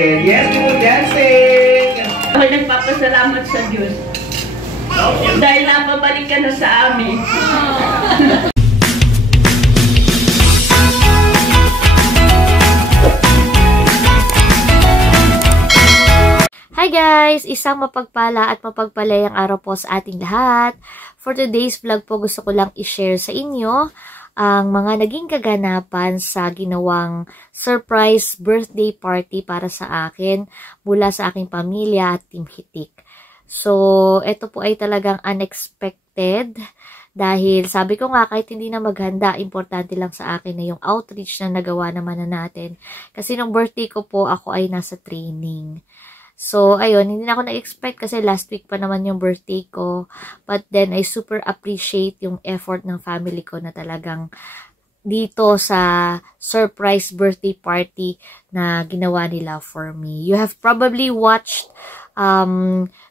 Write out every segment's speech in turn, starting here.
natin. Yes, we will dancing! Ako nagpapasalamat sa Diyos. Dahil napabalik ka na sa amin. Hi guys! Isang mapagpala at mapagpalayang araw po sa ating lahat. For today's vlog po, gusto ko lang i-share sa inyo ang mga naging kaganapan sa ginawang surprise birthday party para sa akin mula sa aking pamilya at Team Hitik. So, ito po ay talagang unexpected dahil sabi ko nga kahit hindi na maghanda, importante lang sa akin na yung outreach na nagawa naman na natin. Kasi nung birthday ko po, ako ay nasa training. So, ayun, hindi na ako na-expect kasi last week pa naman yung birthday ko. But then, I super appreciate yung effort ng family ko na talagang dito sa surprise birthday party na ginawa nila for me. You have probably watched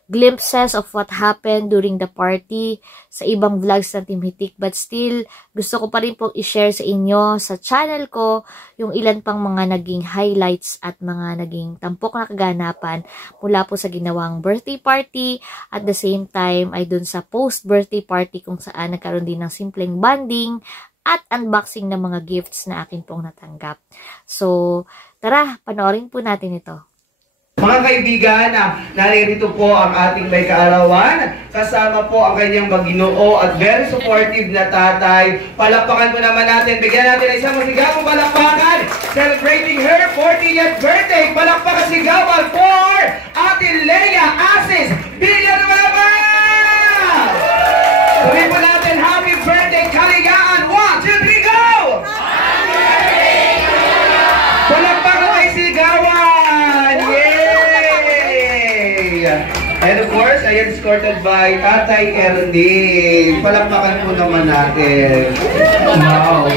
glimpses of what happened during the party sa ibang vlogs ng Team Hitik. But still, gusto ko pa rin pong i-share sa inyo sa channel ko yung ilan pang mga naging highlights at mga naging tampok na kaganapan mula po sa ginawang birthday party. At the same time, ay dun sa post-birthday party kung saan nagkaroon din ng simpleng bonding at unboxing ng mga gifts na akin pong natanggap. So, tara, panoorin po natin ito. Mga kaibigan, naririto po ang ating may kaarawan. Kasama po ang kanyang maginoo at very supportive na tatay. Palakpakan po naman natin. Bigyan natin isang masigawang palakpakan. Celebrating her 40th birthday. Palakpakan sigawan for Ate Leia Asis Villanueva! Sabihin po natin, happy birthday, Kaligayaan! 1, 2, 3, go! Happy birthday, Kaligayaan! Palakpakan kay sigawan! And of course, I am escorted by Tatay Ernie. Palakpakan po naman natin. Wow.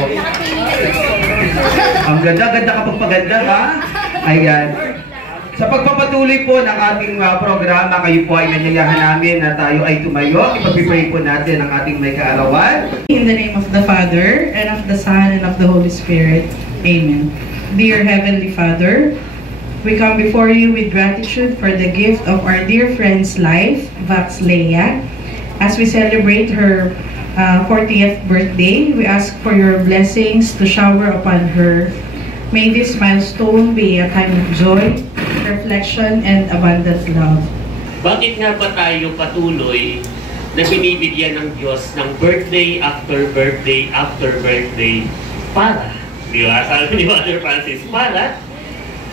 Ang ganda-ganda kapag paganda, ha? Ayan. Sa pagpapatuloy po ng ating programa, kayo po ay nanyayahan namin na tayo ay tumayo. Ipag-pray po natin ang ating may kaarawan. In the name of the Father, and of the Son, and of the Holy Spirit. Amen. Dear Heavenly Father, we come before you with gratitude for the gift of our dear friend's life, Vax Leia. As we celebrate her 40th birthday, we ask for your blessings to shower upon her. May this milestone be a time of joy, reflection, and abundant love. Bakit nga ba tayo patuloy na binibigyan ng Diyos ng birthday after birthday after birthday? Para, di ba? Sabi ni Father Francis, para.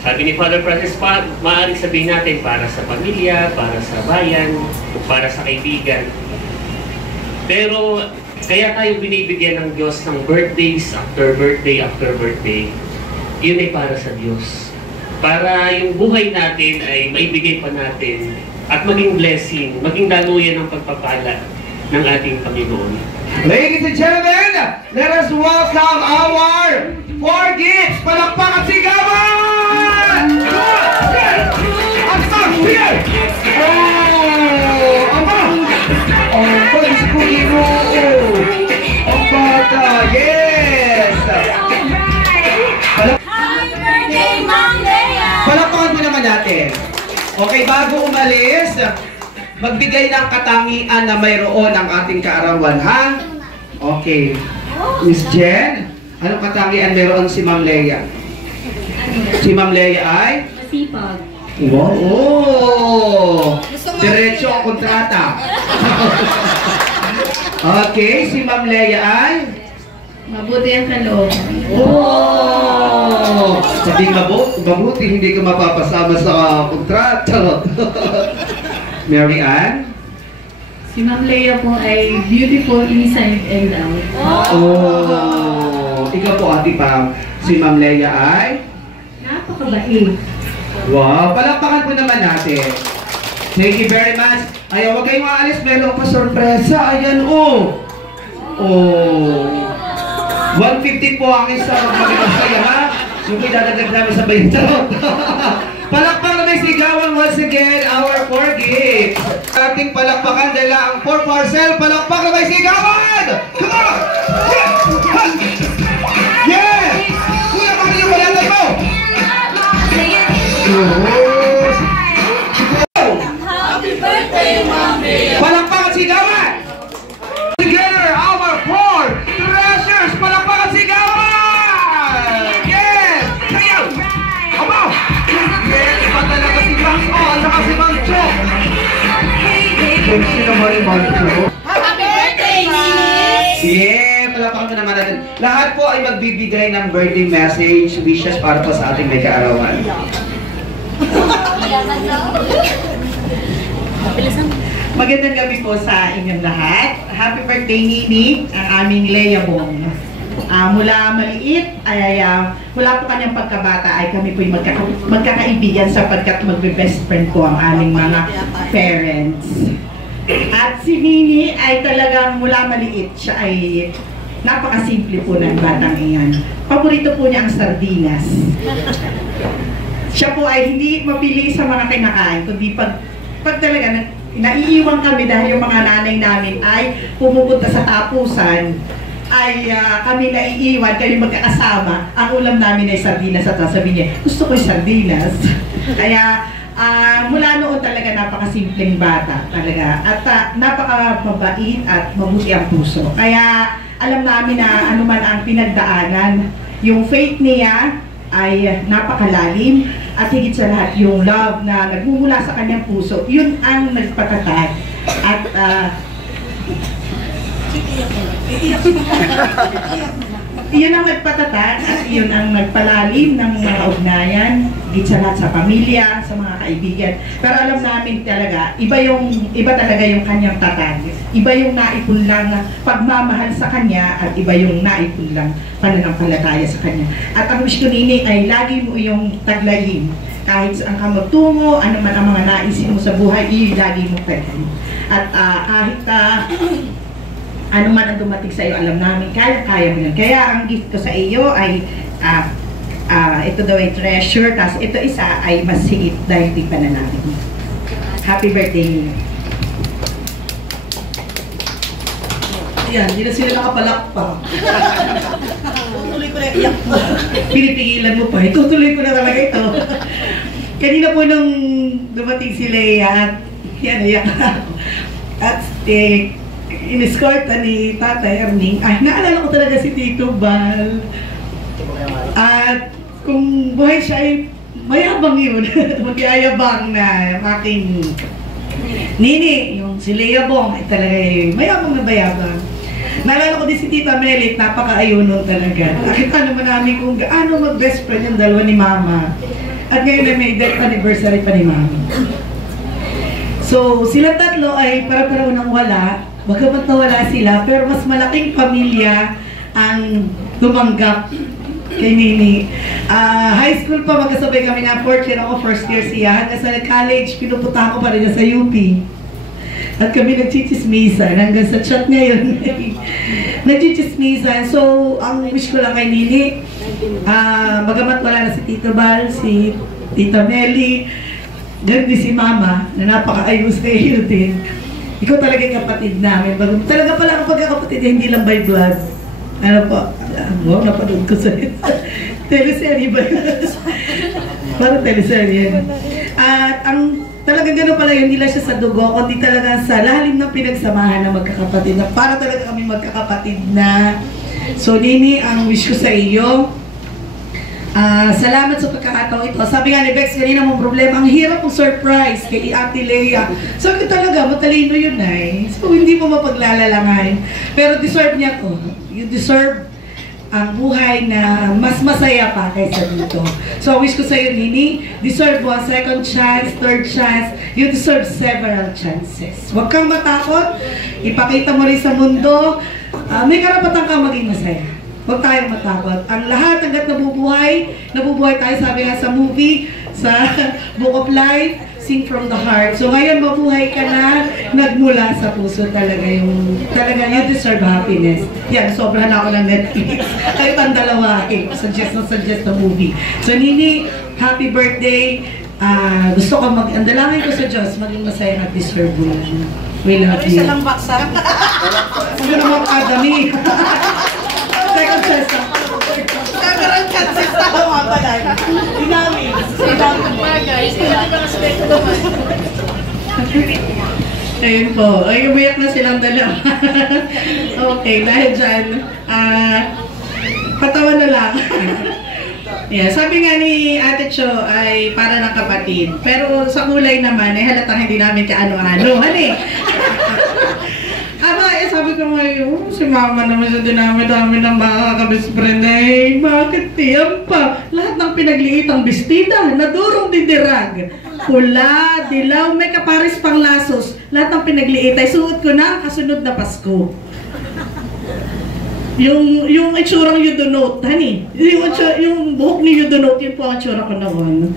Sabi ni Father Francis, maaaring sabihin natin para sa pamilya, para sa bayan, para sa kaibigan. Pero kaya tayo binibigyan ng Diyos ng birthdays after birthday after birthday, yun ay para sa Diyos. Para yung buhay natin ay maibigay pa natin at maging blessing, maging daluyan ng pagpapala ng ating Panginoon. Ladies and gentlemen, let us welcome our 4 gifts. Palakpakan sigawan! Ang bata, yes! Palakpakan mo naman natin. Okay, bago umalis, magbigay ng katangian na mayroon ang ating kaarawan, ha? Okay. Miss Jen, anong katangian mayroon si Ma'am Leia? Si Ma'am Leia ay? Masipag. Wow! Oh! Diretso ang kontrata. Okay, si Ma'am Leia ay? Mabuti ang kaloob. Oh! Sabi mabuti, hindi ka mapapasama sa kontrata. Mary Ann? Si Ma'am Leia po ay beautiful inside and out. Oh! Ikaw po, Ate Pam. Si Ma'am Leia ay? Napakabait. Wow! Palakpakan po naman natin. Thank you very much. Ayaw, huwag kayong maalis. Meron pa sorpresa. Ayan, oh! Oh! 150 po ang isa magmagmasaya, ha? Yung idadagdag namin sa baytarot. Palakpakan na may sigawan once again, our 4 gifts. Ating palakpakan dahil ang 4 parcel. Palakpakan na may sigawan! Come on! Yes! Kuya, bakit yung palatay mo? Happy birthday, Mami! Palakpakan sigawan! Together, our four treasures! Palakpakan sigawan! Yes! Kayo! Aba! Yes! Iba talaga si Max O at saka si Mang Cho! Sino mo rin Mang Cho? Happy birthday, Nini! Yeah! Palakpakan mo naman natin. Lahat po ay magbibigay ng birthday message, wishes para po sa ating may kaarawan. Magandang gabi po sa inyong lahat. Happy birthday, Nini, ang aming Lea Bong. Mula maliit, mula po kanyang pagkabata ay kami po magkakaibigan sapagkat magbe-best friend po ang aming mga parents. At si Nini ay talagang mula maliit, siya ay napakasimple po ng batang iyan. Paborito po niya ang sardinas. Siya po ay hindi mapili sa mga kinakain, kundi pag talaga naiiwan kami dahil yung mga nanay namin ay pumupunta sa tapusan, ay kami naiiwan, kami magkakasama. Ang ulam namin ay sardinas at sabi niya, gusto ko yung sardinas. Kaya mula noon talaga napakasimpleng bata talaga. At napaka-mabait at mabuti ang puso. Kaya alam namin na anuman ang pinagdaanan, yung faith niya ay napakalalim at higit sa lahat yung love na nagmumula sa kanyang puso, yun ang nagpatatag at yun ang nagpatatag at yun ang nagpalalim ng mga ugnayan, higit sa lahat sa pamilya, sa mga kaibigan. Pero alam namin talaga, iba talaga yung kanyang tatag. Iba yung naipunlang pagmamahal sa kanya at iba yung naipunlang pananampalataya sa kanya. At ang wish ko, Nini, ay lagi mo yung taglayin. Kahit saan ka magtungo, ano man ang mga naisin mo sa buhay, lagi mo pwede. At kahit ano man ang dumating sa iyo, alam namin, kaya mo yan. Kaya ang gift ko sa iyo ay ito daw ay treasure, tapos ito isa ay mas higit dahil di pa na namin. Happy birthday, Nini. Yan, hindi na sila nakapalakpak. Tutuloy ko na iyak mo. Pinipigilan mo pa, tutuloy ko na talaga ito. Kanina po nung dumating si Lea at yan, iyak ako. At in-escorta ni Tatay Erning, ay naalala ko talaga si Tito Bal. At kung buhay siya ay mayabang yun, magyayabang na aking Nini, yung si Lea Bong ay talaga mayabang na bayabang. Naalala ko din si Tita Melit, napaka-ayunon talaga. Nakita naman namin kung gaano mag-best friend yung dalawa ni Mama. At ngayon na may death anniversary pa ni Mama. So, sila tatlo ay para-para unang wala. Bagamat nawala sila, pero mas malaking pamilya ang tumanggap kay Nini. High school pa, magkasabay kami na 4th year ako, 1st year siya. Hanggang sa college, pinupunta ko pa rin sa UP. At kami nagchichismisan hanggang sa chat ngayon. Nagchichismisan. So, ang wish ko lang kay Nini, bagamat wala na si Tito Bal, si Tita Melly, ganun din si Mama, na napaka-ayos na iyo din. Ikaw talaga yung kapatid namin. Talaga pala ang pagkakapatid, hindi lang by blood. Ano po? Wow, napanood ko sa teleserye ba yun? Parang teleserye. At ang talagang gano'n pala yun, hindi lang siya sa dugo, kundi talaga sa lalim ng pinagsamahan ng magkakapatid na para talaga kami magkakapatid na. So, Nini, ang wish ko sa iyo, salamat sa pagkakataon ito. Sabi nga ni Bex kanina mong problema, ang hirap ng surprise kay Ate Lea. Sabi ko talaga, matalino yun ay. So, hindi mo mapaglalalangay. Pero deserve niya to. You deserve ang buhay na mas masaya pa kaysa dito. So, wish ko sa'yo, Nini, deserve mo a second chance, third chance. You deserve several chances. Huwag kang matakot. Ipakita mo rin sa mundo. May karapatan kang maging masaya. Huwag tayong matakot. Ang lahat hanggat nabubuhay tayo, sabi nga sa movie, sa Book of Life, sing from the heart. So ngayon, mabuhay ka na, nagmula sa puso talaga yung, talaga you deserve happiness. Yan, sobrahan ako ng Netflix. Kahit ang dalawa, suggest na movie. So Nini, happy birthday. Gusto ko ang dalangin ko sa Diyos, maging masaya at deserve mo. We love you. Isa lang baksa. Ano naman kadami. Second chance. Second chance. Tama pala. Dinami. guys. Ayun po. Ay, umiyak na silang dalawa. Okay, dahil dyan, patawa na lang. Yeah, sabi nga ni Ate Cho ay para ng kapatid. Pero sa kulay naman, ay halatang hindi namin kaano-ano. Hani? Aba, sabi ko ngayon, si Mama naman sa dinami-dami ng mga kabest friend ay, bakit tiyan pa? Lahat ng pinagliitang bestida, nadurong didirag. Pula, dilaw, may kaparis pang lasos. Lahat ng pinagliit ay suot ko na kasunod na Pasko. Yung itsurang you do note, honey. Yung buhok ni you do note, yun po ang itsura ko noon.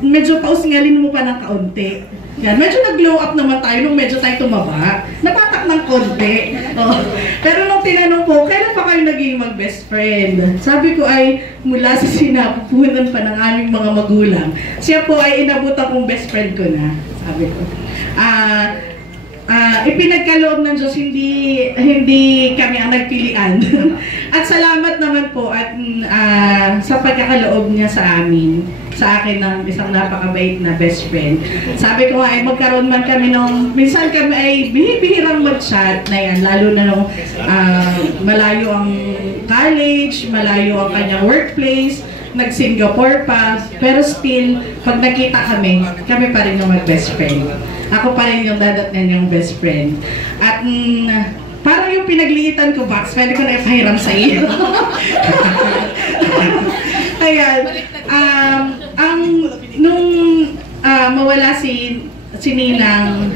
Medyo pausngalin mo pa ng kaunti. Yan, medyo nag-glow up naman tayo nung medyo tayo tumaba. Napatak ng konti. Pero nung tinanong po, kailan pa kayo naging mag-best friend? Sabi ko ay mula sa sinapupunan pa ng aming mga magulang. Siya po ay inabutan kong best friend ko na. Sabi ko. Ipinagkaloob ng Diyos, hindi kami ang nagpilian. At salamat naman po at sa pagkakaloob niya sa amin, sa akin ng isang napakabait na best friend. Sabi ko nga ay magkaroon man kami minsan kami ay bihirang mag-chat na yan, lalo na nung malayo ang college, malayo ang kanyang workplace, nag-Singapore pa, pero still, pag nakita kami pa rin yung mag-best friend. Ako pa rin yung dadatnan yung best friend. At parang yung pinagliitan ko, Bax, pwede ko na ipahiram sa iyo. Ayan. Nung mawala si Ninang,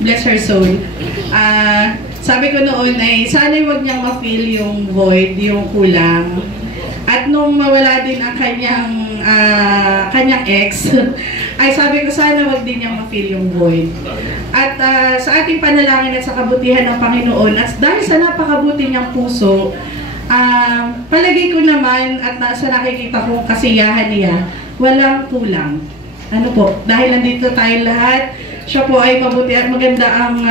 bless her soul, sabi ko noon ay sana'y wag niyang ma-feel yung void, yung kulang. At nung mawala din ang kanyang ex, ay sabi ko sana wag din niyang ma-feel yung void. At sa ating panalangin at sa kabutihan ng Panginoon, at dahil sa napakabuti niyang puso, palagay ko naman at sa nakikita kong kasiyahan niya, walang kulang. Ano po, dahil nandito tayo lahat, siya po ay mabuti at maganda ang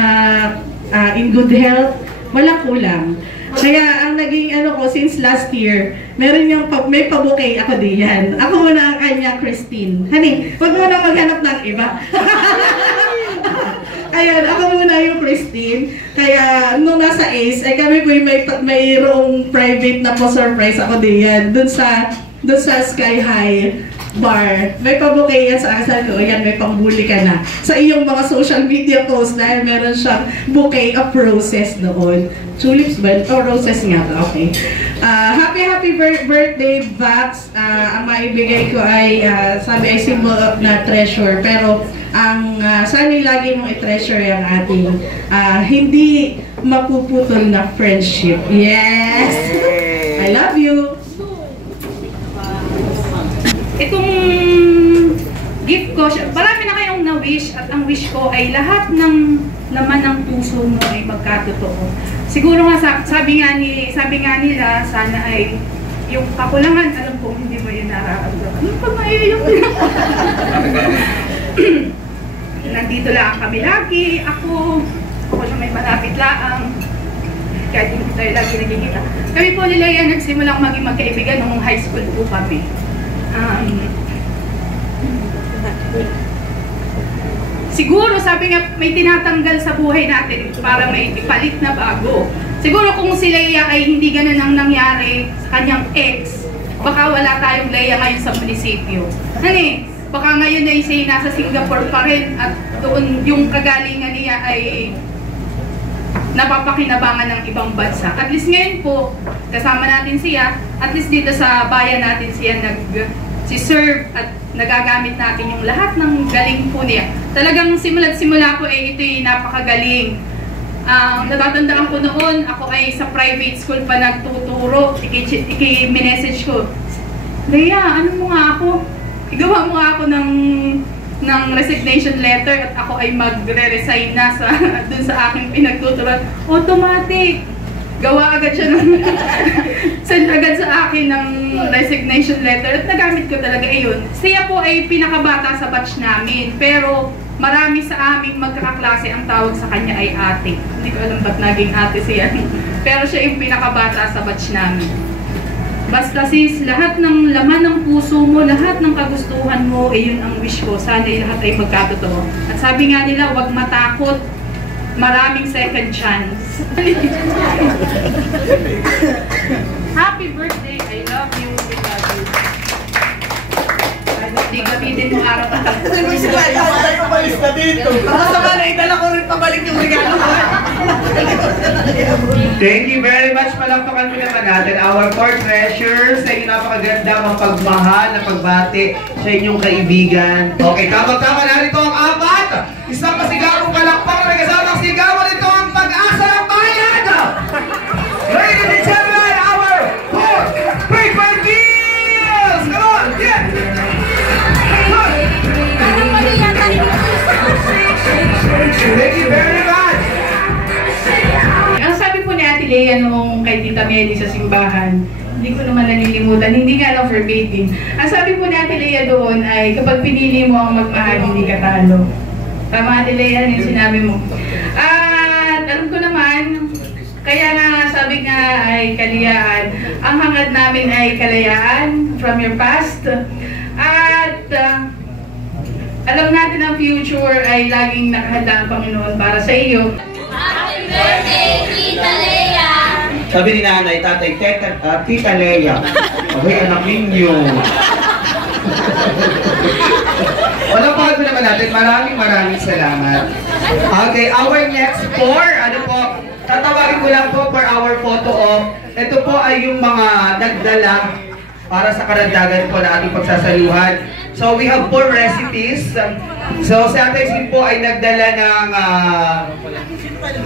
in good health, walang kulang. Kaya ang naging ko since last year, may pabouquet ako diyan. Ako muna ang kanya, Christine. Honey, wag mo na maghanap ng iba. Ayan, ako muna yung Christine. Kaya nung nasa Ace, ay kami po mayroong private na po surprise ako diyan. Dun sa Sky High bar. May pabouquet yan sa asal ko. Yan, may pangbuli ka na. Sa iyong mga social media post dahil meron siyang bouquet of roses noon. Tulips ba? O roses nga ba? Okay. Happy birthday, Vax. Ang maibigay ko ay, sabi ay symbol of na treasure. Pero, sana lagi mong i-treasure yung ating hindi mapuputol na friendship. Yes! I love you! Itong gift ko, marami na kayong na-wish at ang wish ko ay lahat ng laman ng puso mo ay magkatotoo. Siguro nga sabi nga nila sana ay yung kakulangan, alam ko hindi mo yun nararamdaman. Ano pag maiiyak din ako? Nandito lang kami lagi, ako na may malapit lang. Kahit hindi tayo lagi nagkikita. Kami po nila yan nagsimulang maging magkaibigan nung high school po kami. Siguro sabi nga may tinatanggal sa buhay natin para may ipalit na bago. Siguro kung si Leia ay hindi ganun ang nangyari sa kanyang ex, baka wala tayong Leia ngayon sa munisipyo. Baka ngayon ay siya nasa Singapore pa rin at doon yung kagalingan niya ay napapakinabangan ng ibang bansa. At least ngayon po, kasama natin siya, at least dito sa bayan natin siya si-serve at nagagamit natin yung lahat ng galing po niya. Talagang simula't simula po ito'y napakagaling. Natatandaan ko noon, ako ay sa private school pa nagtuturo, iki-message ko, Leia, ano mo nga ako? Igawa mo nga ako ng resignation letter at ako ay magre-resign na dun sa aking pinagtuturuan. Automatic! Gawa agad siya send agad sa akin ng resignation letter at nagamit ko talaga iyon. Siya po ay pinakabata sa batch namin, pero marami sa aming magkakaklase ang tawag sa kanya ay ate. Hindi ko alam ba't naging ate siya. Pero siya yung pinakabata sa batch namin. Basta sis, lahat ng laman ng puso mo, lahat ng kagustuhan mo, yun ang wish ko. Sana lahat ay magkatotoo. At sabi nga nila, huwag matakot. Maraming second chance. Happy birthday. I love you. I love you. Hindi gamitin mo araw-araw. Thank you very much. Palakpakan mo naman natin our core treasures sa inyong napakaganda mapagmahal na pagbati sa inyong kaibigan. Okay, tama-tama na rito ang apat. Isang pasigawang palakpak na kasamang sigawan nito ang pag-asa ng bayan. Ladies and gentlemen, our four frequent deals! Come on, yeah! Thank you very much! Ang sabi po ni Ate Lea noong kay Tita Meli sa simbahan, hindi ko naman nalilimutan, hindi nga lang verbatim. Ang sabi po ni Ate Lea doon ay, kapag pinili mo ang magmahal, hindi ka talo. Tama, Ate Lea, yung sinabi mo. At alam ko naman, kaya nga sabi nga ay kaliyaan, ang hangad namin ay kalayaan from your past. At alam natin ang future ay laging nakahanda ang Panginoon para sa iyo. Happy birthday, Tita Lea! Sabi ni nanay, tatay, Tita Lea. Okay, anak ninyo. Walang pagod naman natin. Maraming salamat. Okay, our next four, ano po, tatawagin ko lang po for our photo op. Ito po ay yung mga nagdala para sa karagdagan po na ating pagsasaluhan. So we have 4 recipes. So si Ate Isin po ay nagdala ng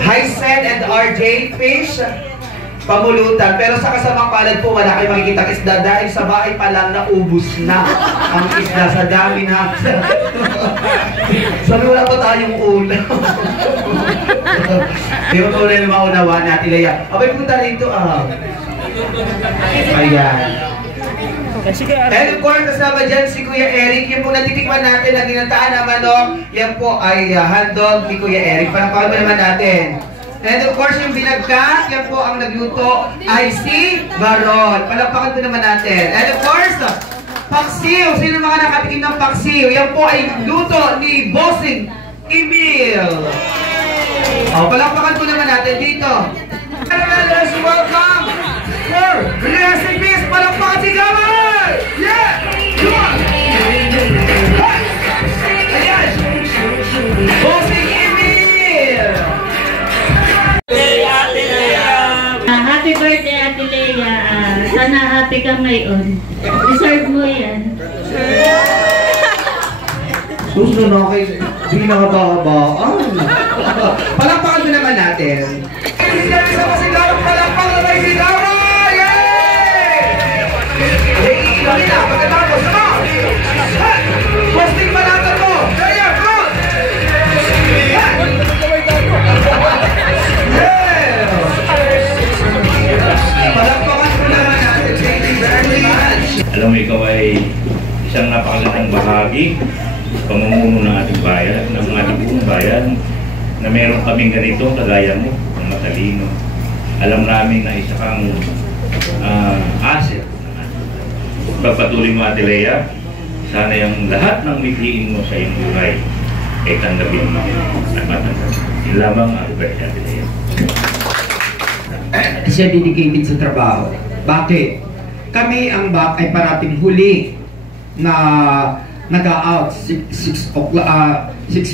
Hysen and RJ fish pamulutan. Pero sa kasamang palad po wala kayo makikita isda dahil sa bahay pa lang naubos na ang isda sa dami na. Sabi wala pa tayong ulam. Pero tuloy na maunawa natin Lea. Abay punta rito Ayan. And of course, kasama dyan si Kuya Eric. Yung po natitikman natin na ginataan na manok, yan po ay handog ni Kuya Eric. Palakpakan mo naman natin. And of course, yung binagkat, yan po ang nagluto ay si Baron. Palakpakan mo naman natin. And of course, paksiw. Sino mga nakatikim ng paksiw? Yan po ay luto ni Bossing Emil. Palakpakan po naman natin dito. Let's welcome for recipes. Palakpakan si Gamal! Yeah! Come on! Ayan! Bossing Emil! Happy birthday, Ate Lea. Sana happy ka ngayon. Deserve mo yan. Susunod na kayo. Hindi nakabaka-baan. Palakpakan mo naman natin. Sa pasigaw, palakpakan na may sigaw! Yay! Na, pagkatapos, sama! Posting manatan mo! Kaya, come! Palakpakan ko naman natin. Thank you very much. Alam mo, ikaw ay isang napakagandang bahagi sa pamumuno ng ating bayan, ng ating buong bayan, na meron kaming ganito, kagaya mo, ng matalino. Alam namin na isa kang asset. Pagpatuloy mo, Ate Lea, sana yung lahat ng mithiin mo sa iyong buhay ay tanggapin mo at matanggap. Yun lamang ang birthday, Ate Lea. Siya dedicated sa trabaho. Bakit? Kami ang BAC ay parating huli na nag-out 6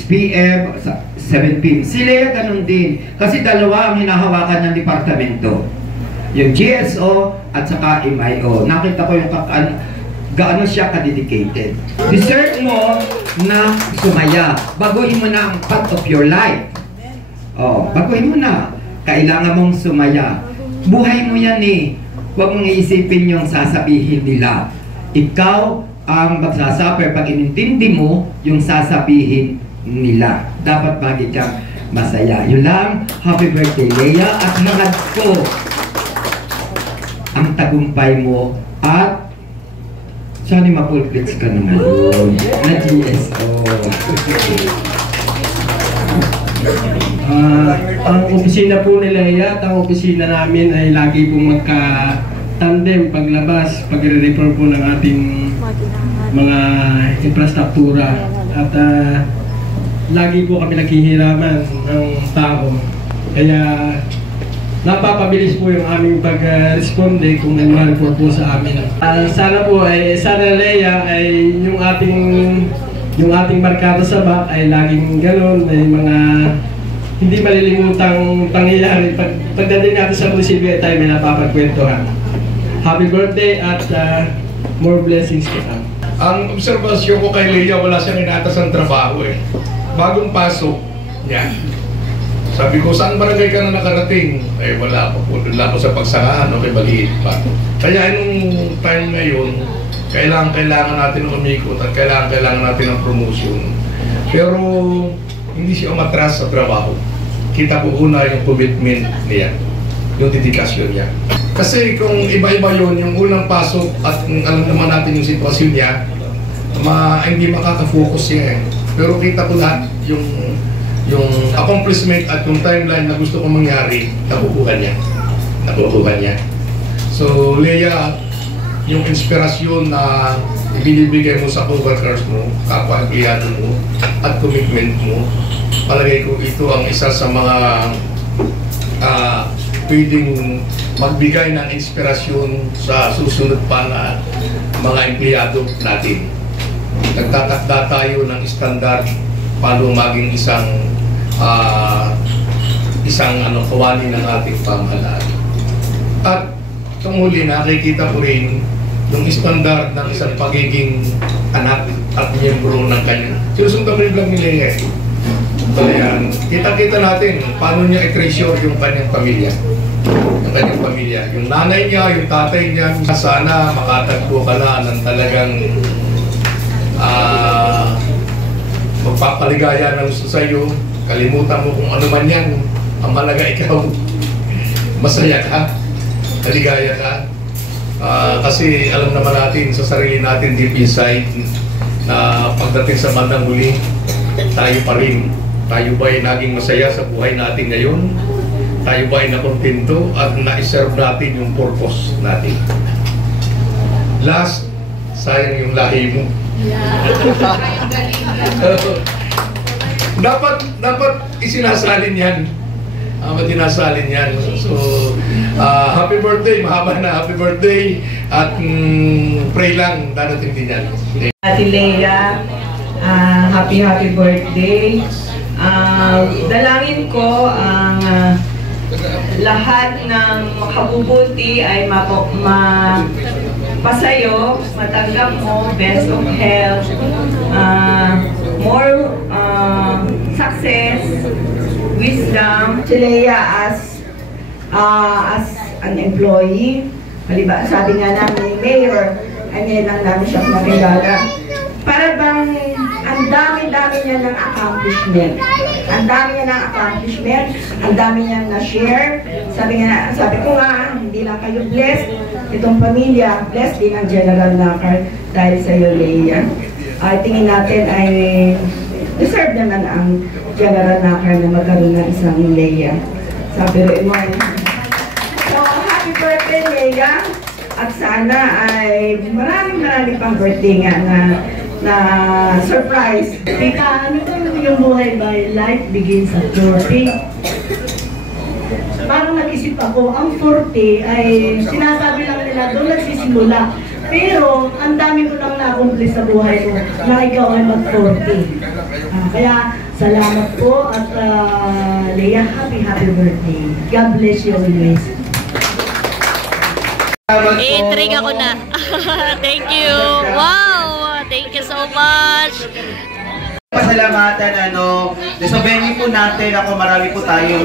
p.m. 7 p.m. Sila ganun din. Kasi dalawa ang hinahawakan ng departamento. Yung GSO at saka MIO. Nakita ko yung gaano siya ka-dedicated. Deserve mo na sumaya. Baguhin mo na ang path of your life. Baguhin mo na. Kailangan mong sumaya. Buhay mo yan eh. Huwag mong iisipin yung sasabihin nila. Ikaw ang magsasuffer pag inintindi mo yung sasabihin nila. Dapat bagay kang masaya. Yun lang. Happy birthday, Lea. At hangad ko ang tagumpay mo at sana mapulpits ka naman na GSO. Ang opisina po ni Lea at ang opisina namin ay lagi pong tandem paglabas, pagre-repair po ng ating mga infrastruktura. At lagi po kami naghihiraman ng tao. Kaya napapabilis po yung aming pag-responde kung may mahal po sa amin. Sana po sana Leia ay yung ating markado sa back ay laging gano'n, may mga hindi malilimutang pangyayari. Pagdating natin sa munisipyo ay tayo may napapagkwentuhan. Happy birthday at more blessings to come. Ang obserbasyon ko kay Leia, wala siyang inatas ng trabaho eh. Bagong pasok niya. Sabi ko, saan barangay ka na nakarating? Eh, wala pa po. Doon lang ako sa pagsangahan, okay, maliit pa. Kaya nung time ngayon, kailangan natin ng umikot at kailangan natin ng promotion. Pero, hindi siya umatras sa trabaho. Kita ko una yung commitment niya, yung dedikasyon niya. Kasi kung iba-iba yun, yung unang pasok at alam naman natin yung sitwasyon niya, hindi makaka-focus siya eh. Pero kita ko lahat yung accomplishment at yung timeline na gusto kong mangyari, nakukuha niya. So, Leia, yung inspirasyon na ibinibigay mo sa co-workers mo, kapwa-empleyado mo, at commitment mo, palagay ko ito ang isa sa mga pwedeng magbigay ng inspirasyon sa susunod pa na mga empleyado natin. Nagtatakda tayo ng standard paano maging isang kawani ng ating pamahalaan. At itong huli, nakikita ko rin yung standard ng isang pagiging anak at miyembro ng kanyang. Sinusundan ko rin lang nila eh. Kaya kita-kita natin paano niya i-treasure yung kanyang pamilya. Yung nanay niya, yung tatay niya. Sana makatagpo ka na ng talagang magpapaligaya ng gusto sa'yo. Kalimutan mo kung ano man yan. Ang malaga ikaw, masaya ka, kaligaya ka. Kasi alam naman natin sa sarili natin deep inside na pagdating sa bandang huli, tayo pa rin. Tayo ba ay naging masaya sa buhay natin ngayon? Tayo ba ay nakontento at na-serve natin yung purpose natin? Last, sayang yung lahi mo. Dapat isinasalin yan. So, happy birthday, mahaba na happy birthday at pray lang, darating din yan. Ate Leia, happy birthday. Dalangin ko ang lahat ng makabubuti ay mapasayo, matanggap mo, best of health, more success, wisdom. Si Leia as an employee, maliba, sabi nga namin, mayor, ngayon lang namin siya nakilala. Para bang ang dami-dami niya ng accomplishment. Ang dami niya na-share. Sabi ko nga, hindi lang kayo blessed, itong pamilya, blessed din ang General Nakar dahil sa iyo, Leia. Tingin natin ay deserve naman ang General Nakar na magkaroon ng isang Leia. Sabi rin mo. So, happy birthday, Leia. At sana ay maraming pang birthday nga na surprise. Tita, ano ba yung buhay ba? Life begins at 40. Parang nag-isip ako, ang 40 ay sinasabi lang nila doon nagsisimula. Pero ang dami ko lang na-accomplish sa buhay ko na ikaw ay mag-40. Kaya salamat po at Leia, happy birthday. God bless you always. I-intrigue ako na. Thank you. Wow! Thank you so much. Pasalamatan, sa venue po natin, marami po tayong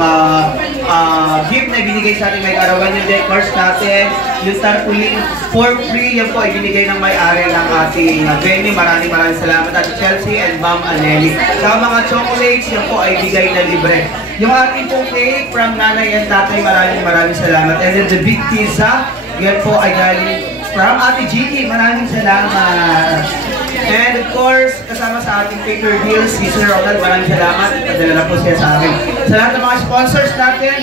gift na ibinigay sa ating may karawan, yung decors natin, yung tarpaulin for free, yan po ay binigay ng may-ari ng ating venue. Maraming salamat at Chelsea and Ma'am Aneli. Sa mga chocolates, yan po ay bigay na libre. Yung ating pong cake from nanay and tatay, maraming salamat. And then the big pizza, yan po ay galing from Ate Gigi, maraming salamat. And of course, kasama sa ating paper deals, si Sir Ronald, maraming salamat. Padala na po siya sa akin. Sa lahat ng mga sponsors natin,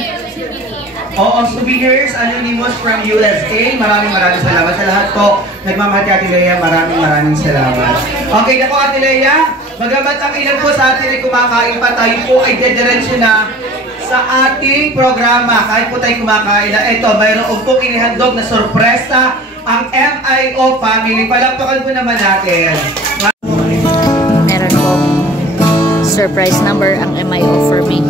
Oo, souvenirs, anonymous from USA. Maraming salamat sa lahat po. Nagmamahal kay Ate Lea, maraming salamat. Okay na po, Ate Lea. Bagamat ang ilan po sa atin ay kumakain pa, tayo po ay dediretso na sa ating programa. Kahit po tayo kumakain na, ito, mayroon pong inihandog na sorpresa ang MIO family. Palakpakan po naman natin. Meron pong surprise number ang MIO for me.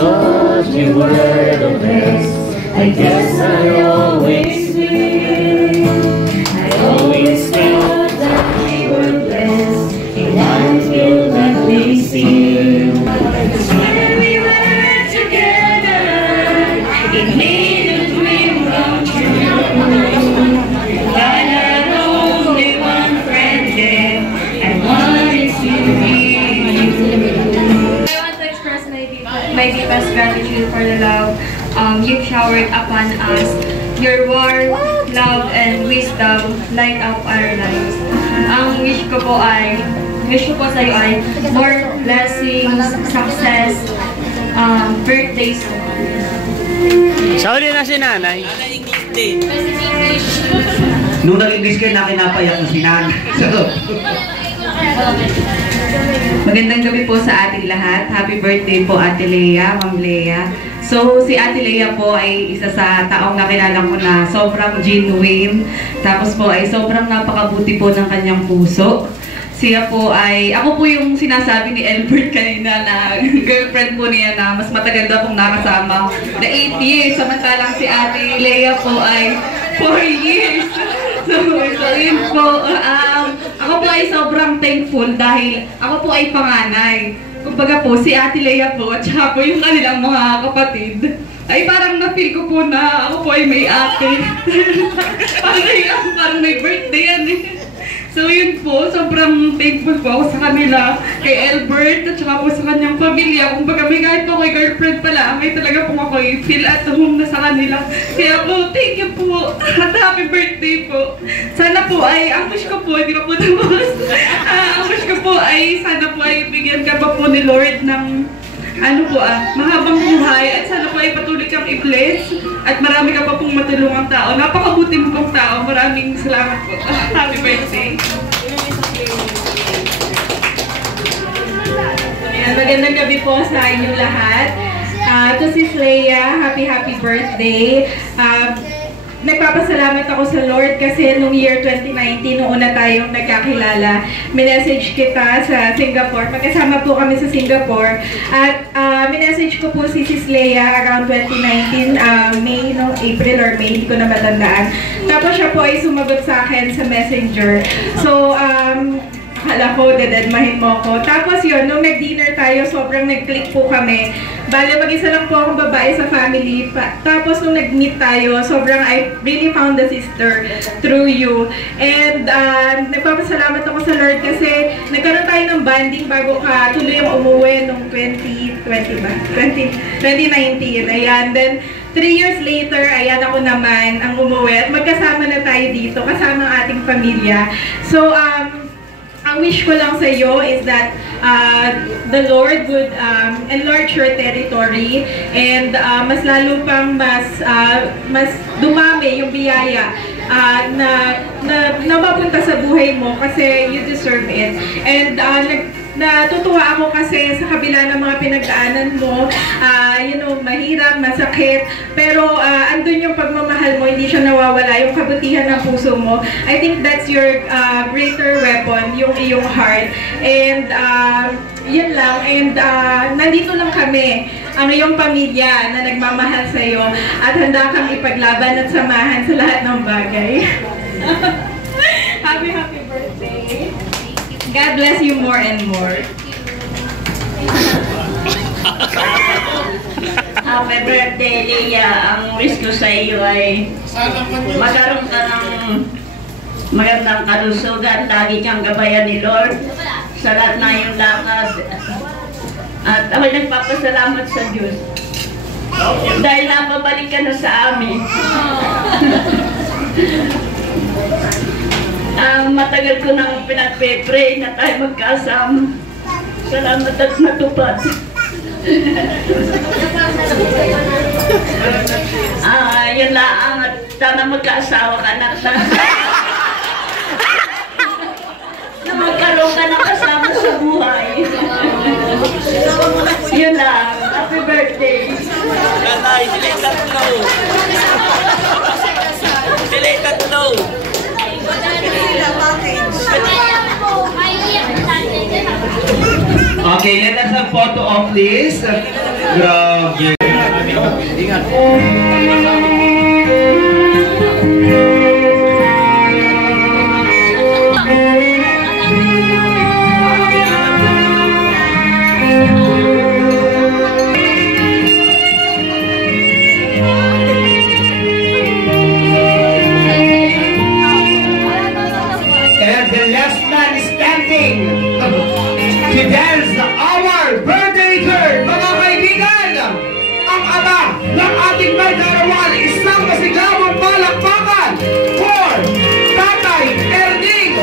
Thought you were the best. I guess I always will. I always felt that we were blessed, and until that we see. When we were together, it made a dream come true. I had only one friend there, and one is you. My deepest gratitude for the love you've showered upon us. Your warmth, love, and wisdom light up our lives. Ang wish ko po sa iyo ay more blessings, success, birthdays. Sorry na si nanay. Nung nag-English kayo, nakinapayak na si nanay. Magandang gabi po sa ating lahat. Happy birthday po Ate Lea, Ma'am Lea. So si Ate Lea po ay isa sa taong nakilala ko na sobrang genuine. Tapos po ay sobrang napakabuti po ng kanyang puso. Siya po ay, ako po yung sinasabi ni Albert kanina na girlfriend po niya na mas matagal daw pong nakasama na 8 years. Samantalang si Ate Lea po ay 4 years. So yun po, ako po ay sobrang thankful dahil ako po ay panganay. Kumbaga po, si Ate Lea po at saka po yung kanilang mga kapatid ay parang na-feel ko po na ako po ay may ate. parang may birthday yan eh. So yun po, sobrang thankful po ako sa kanila, kay Albert at saka po sa kanyang pamilya. Kumbaga may kahit po kay girlfriend pala, may talaga po ako feel at home na sa kanila. Kaya po, thank you po at happy birthday po. Sana po ay, ang wish ko po, hindi pa po tapos. Ang wish ko po ay, sana po ay bigyan ka pa po ni Lord ng mahabang buhay at sana po ay patuloy kang i-bless at marami ka pa pong matulungang tao. Napakabuti mo pong tao. Maraming salamat po. Happy birthday. Magandang gabi po sa inyong lahat. To Sis Lea, happy birthday. Nagpapasalamat ako sa Lord kasi noong year 2019, noong una tayong nagkakilala, minessage kita sa Singapore. Magkasama po kami sa Singapore. At minessage ko po si Sis Lea around 2019, May, no? April or May, hindi ko na matandaan. Tapos siya po ay sumagot sa akin sa Messenger. So, akala ko, dededmahin mo ko. Tapos yun, nung nag-dinner tayo, sobrang nag-click po kami. Bale, mag-isa lang po akong babae sa family. Tapos nung nag-meet tayo, sobrang I really found the sister through you. And nagpapasalamat ako sa Lord kasi nagkaroon tayo ng bonding bago ka tuloy yung umuwi nung 2019. Ayan, then 3 years later, ayan ako naman ang umuwi at magkasama na tayo dito, kasama ang ating pamilya. So, ang wish ko lang sa iyo is that the Lord would enlarge your territory and mas lalo pang mas dumami yung biyaya na mapunta sa buhay mo kasi you deserve it. And natutuwa ako kasi sa kabila ng mga pinagdaanan mo, mahirap, masakit, pero andun yung pagmamahal mo, hindi siya nawawala, yung kabutihan ng puso mo. I think that's your greater weapon, yung iyong heart. And yun lang, and nandito lang kami, ang iyong pamilya na nagmamahal sa iyo at handa kang ipaglaban at samahan sa lahat ng bagay. Happy birthday! God bless you more and more. Happy birthday, Lea. Ang wish ko sa iyo ay magkaroon ka ng magandang kalusugan. Lagi kang gabayan ni Lord sa lahat na iyong lakad. At ako'y nagpapasalamat sa Diyos dahil napabalik ka na sa amin. Matagal ko nang pinagpe-pray na tayo magkasama. Salamat at natupad. Yun lang at sana magkaasawa ka na. Na magkaroon ka ng kasama sa buhay. Yun lang. Happy birthday. Nanay, delay tatlo. Delay tatlo. Okay, let us have photo of please. Grabe. Ingat. And the last man is standing to dance our birthday girl, mga kaibigan. Ang ama ng ating may darawan, isang masigawang palakpakan for Tatay Erding,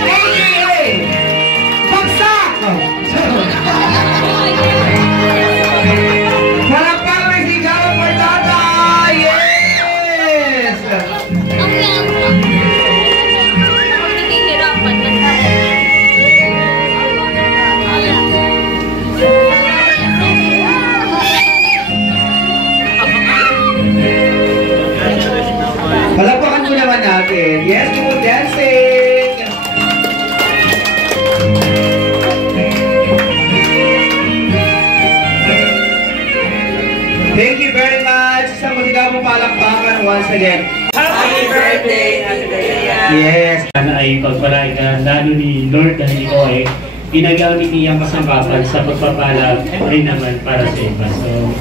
a.k.a. Bagsak. Palakpakan may sigawan for Tatay. Yes! Palakpakan mo naman natin. Yes, keep on dancing! Thank you very much. Isang masigabong palakpakan once again. Happy birthday, Ate Leia. Yes. Sana ay pagpalain ka lalo ni Lord dahil ikaw ay ginagamit niyang kasangkapan sa pagpapala rin naman para sa iba. So,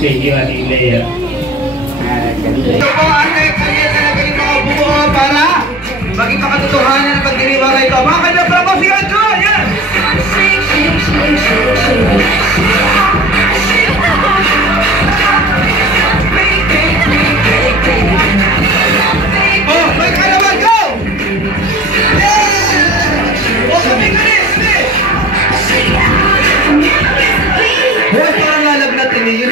thank you, Ate Leia. Ito po ate, kanya talaga yung mga buo para maging makatotohanan ng pagdiriwala ito. Mga kanya, promosiyan ko! Yan! Oh, may ka naman, go! Yeah! Oh, sabi ka rin! Huwag parang lalagnat din yun.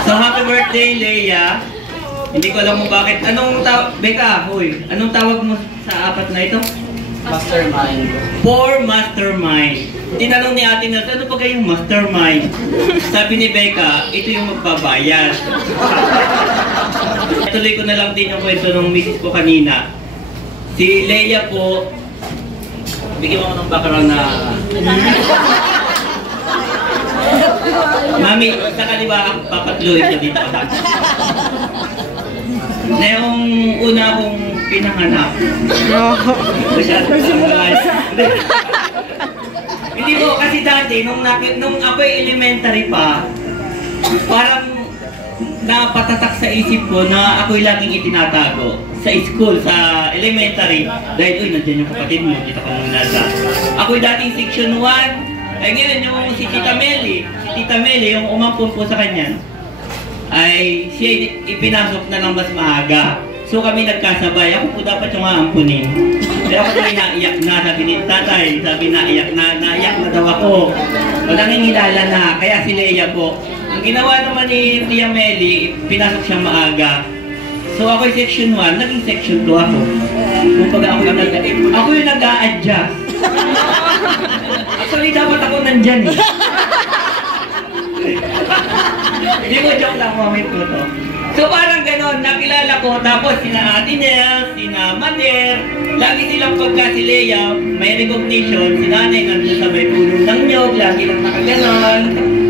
So, happy birthday, Leia. Hindi ko alam kung bakit. Anong tawag? Becca, huy. Anong tawag mo sa apat na ito? Mastermind. For mastermind. Tinanong ni Ate Nels, ano pa kayong mastermind? Sabi ni Becca, ito yung magbabayad. Tuloy ko na lang din yung kwento ng misis ko kanina. Si Leia po, bigyan mo ng background na... Mami, sa kaliwa ang papatluin siya dito. Na yung una kong pinanganak. Hindi po, kasi dati, nung ako'y elementary pa, parang napatatak sa isip ko na ako'y laging itinatago sa school, sa elementary. Dahil, uy, nandiyan yung kapatid mo, kita ka muna sa... Ako'y dating section 1, ay ngayon yung si Tita Meli, yung umampun po sa kanya, ay siya ipinasok na ng mas maaga. So kami nagkasabay, ako po dapat yung aampunin. Pero ako ay naiyak na, sabi ni tatay, naiyak na daw ako. Walang hingilala na, kaya si Leia po. Ang ginawa naman ni Tia Meli, pinasok siyang maaga. So ako yung section 1, naging section 2 ako. Kung ako yung nag-a-adjust. Actually, dapat ako nandyan eh. Hindi mo, joke lang, moment ko to. So parang ganon, nakilala ko, tapos sina Ate Nels, sina Mater, lagi silang pagka si Leia, may recognition, si nanay nandun sa may tulong ng nyog, lagi lang nakaganon,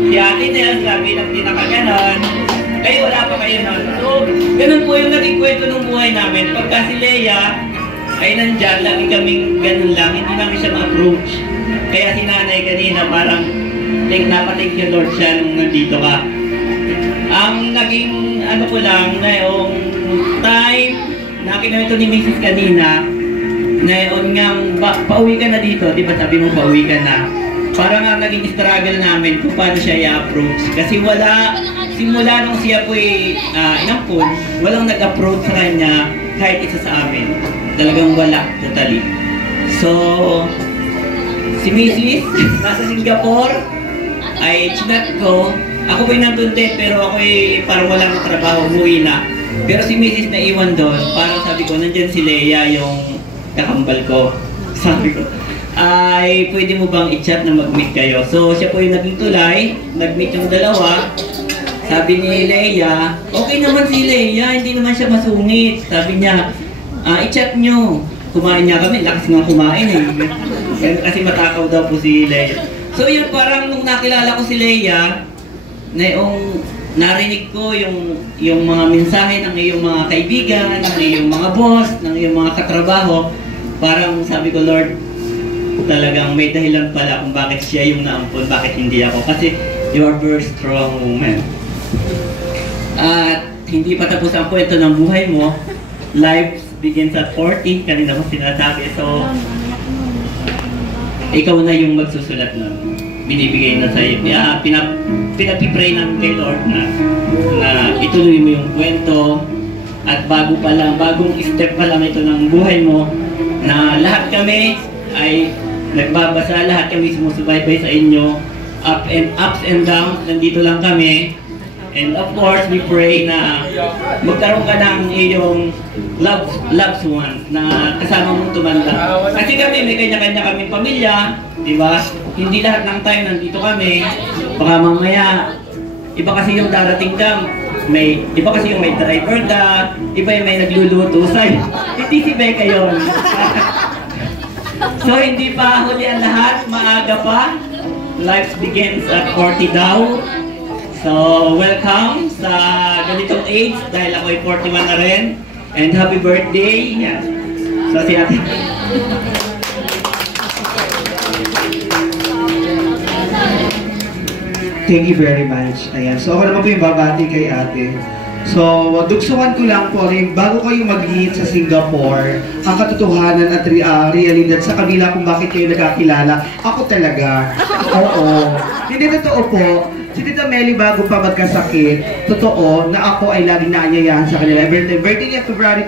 si Ate Nels, lagi lang din nakaganon, kayo wala pa kayo nun. So, ganon po yung naging kwento ng buhay namin, pagka si Leia ay nandyan, lagi kaming ganon lang, hindi namin siya ma-approach. Kaya si nanay kanina parang, napatik yung Lord siya nung nandito ka. Ang naging ano ko lang na yung time na kinuwento ni Mrs. kanina na yung nga pauwi ka na dito, di ba sabi mo pauwi ka na, parang ang naging struggle namin kung paano siya i-approach kasi wala, simula nung siya po'y inampun, walang nag-approach sa kanya kahit isa sa amin. Talagang wala, totally. So, si Mrs. nasa Singapore, ay chinat ko. Ako po'y nandun din, pero ako'y parang walang trabaho, umuwi na. Pero si Mrs. na iwan doon, parang sabi ko, nandyan si Leia, yung kakambal ko. Sabi ko, ay pwede mo bang i-chat na mag-meet kayo? So siya po yung naging tulay, nag-meet yung dalawa. Sabi ni Leia, okay naman si Leia, hindi naman siya masungit. Sabi niya, i-chat nyo. Kumain niya kami, lakas nga kumain eh. Kasi matakaw daw po si Leia. So yun, parang nung nakilala ko si Leia, na yung narinig ko yung mga mensahe ng iyong mga kaibigan, ng iyong mga boss, ng iyong mga katrabaho, parang sabi ko, Lord, talagang may dahilan pala kung bakit siya yung naampon, bakit hindi ako. Kasi you are very strong woman. At hindi pa tapos ang kwento ng buhay mo. Life begins at 40, kanina ko sinasabi. So, ikaw na yung magsusulat nun. Binibigay na sa'yo. Pinapipray namin kay Lord na ituloy mo yung kwento. At bago pa lang, bagong step pa lang ito ng buhay mo, na lahat kami ay nagbabasa, lahat kami sumusubaybay sa inyo, ups and downs, nandito lang kami. And of course, we pray na magkaroon ka ng iyong loved one na kasama mong tumanda. Kasi kami, may kanya-kanya kaming pamilya, di ba? Hindi lahat ng time nandito kami. Baka mamaya, iba kasi yung darating ka, iba kasi yung may driver ka, iba yung may nagluluto sa'yo. Hindi si Becca yun. So, hindi pa huli ang lahat, maaga pa. Life begins at 40 daw. So, welcome sa ganitong age dahil ako'y 41 na rin. And happy birthday. Yeah. So, si ate. Thank you very much. Ayan. So, ako naman po yung babati kay ate. So, dugsungan ko lang po rin, bago kayo mag-meet sa Singapore, ang katotohanan at realidad sa kabila kung bakit kayo nagkakilala, ako talaga. Oo. Hindi totoo po. Si Tita Melly bago pa magkasakit, totoo na ako ay laging naanyayahan sa kanila. Birthday niya February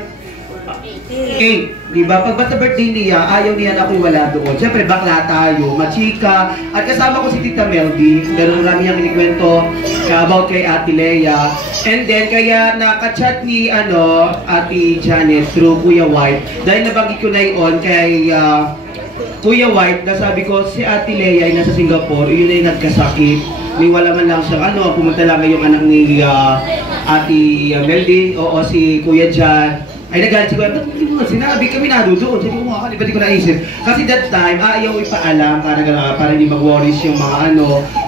8. Diba? Pag basta birthday niya, ayaw niya na ako'y wala doon. Siyempre, bakla tayo, machika. At kasama ko si Tita Meldy. Ganun lang niyang kinikwento about kay Ate Leia. And then, kaya nakachat ni Ate Janet through Kuya White. Dahil nabanggit ko na yun kay Kuya White, na sabi ko, si Ate Leia ay nasa Singapore, yun ay nagkasakit. May wala man lang siyang pumunta lang yung anak ni Ate Meldy, o si Kuya Jan. Ay nagalit si Kuya, ba't hindi mo sinabi kami nadoon? Sabi ko mga ba't di ko naisip? Kasi that time, ayaw ipaalam para hindi mag-worries yung mga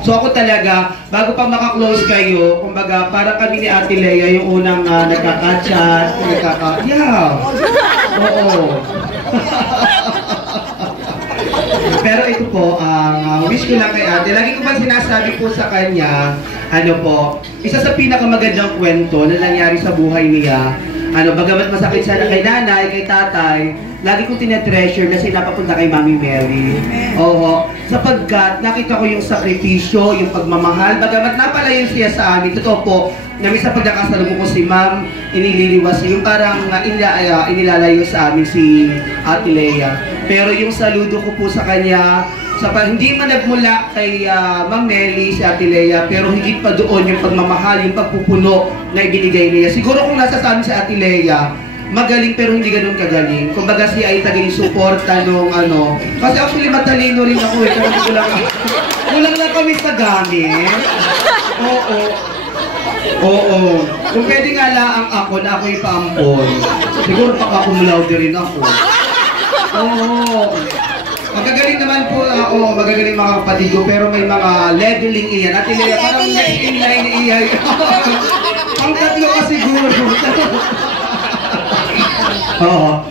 So ako talaga, bago pa makaklose kayo, kumbaga, para kami ni Ate Leia yung unang nagkaka-chat, yeah! Oo. Pero ito po, wish ko lang kay ate. Lagi ko pa sinasabi po sa kanya, isa sa pinakamagandang kwento na nangyari sa buhay niya, bagamat masakit sana kay nanay, kay tatay, lagi kong tinetreasure na sinapapunta kay Mami Mary. Oo. Sapagkat nakita ko yung sakripisyo, yung pagmamahal, bagamat napalayo siya sa amin. Totoo po, na minsan pagkakasalubong ko si Ma'am, inililiwas yung parang inilalayo sa amin si Ate Leia. Pero yung saludo ko po sa kanya, hindi man nagmula kay Ma'am Melly, si Ate Leia, pero higit pa doon yung pagmamahal, yung pagpupuno na ibinigay niya. Siguro kung nasa sa amin si Ate Leia, magaling pero hindi ganun kagaling. Kumbaga siya ay tagaling suporta nung Kasi actually matalino rin ako eh, pero kulang lang kami sa gamit. Oo. Oo. Kung pwede nga lang ako na ako'y paampon, siguro pakakumulaw din rin ako. Oo. Magagaling naman po ako, magagaling mga kapatid ko, pero may mga leveling iyan. At Leia, parang next in line iyan. Ang tatlo ka siguro. Oo.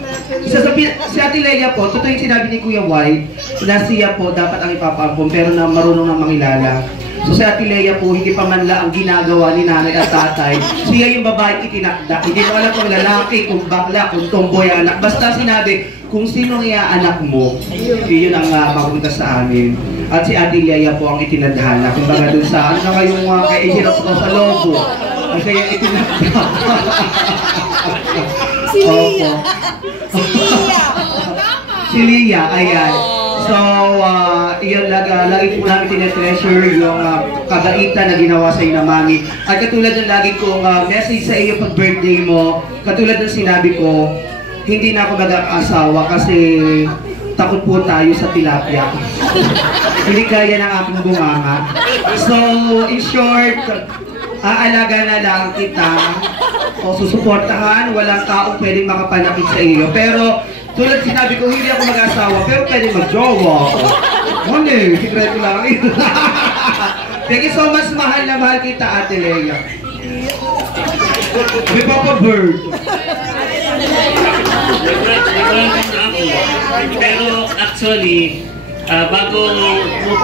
Si Ate Leia po, totoo yung sinabi ni Kuya White, na siya po dapat ang ipapaampon, pero na marunong ng mangilala. So si Ate Leia po, hindi pa man lang ang ginagawa ni nanay at tatay. Siya yung babae itinakda. Hindi mo alam kung lalaki, kung bakla, kung tomboy anak. Basta sinabi, kung sino ang anak mo, yun ang mapunta sa amin. At si Ate Leia po ang itinadhana. Kung baga dun sa, kayong kay Ehirap ko sa lobo. Kaya itinadhana. Si Lia. Si Lia, ayan. So, iyon lagi po namin tinetreasure yung kabaitan na ginawa sa iyo na mami. At katulad ng lagi kong message sa iyo pag birthday mo, katulad ng sinabi ko, hindi na ako mag-aasawa kasi takot po tayo sa tilapia. Hindi kaya ng aking bunganga. So, in short, aalaga na lang kita o susuportahan, walang taong pwedeng makapanakit sa iyo. Pero, tulad sinabi ko, hindi ako mag-asawa, pero pwede mag-jowa. Mali, sikreto lang. Thank you so much, mahal na mahal kita, Ate Lea. May Papa Bird. Pero actually, bago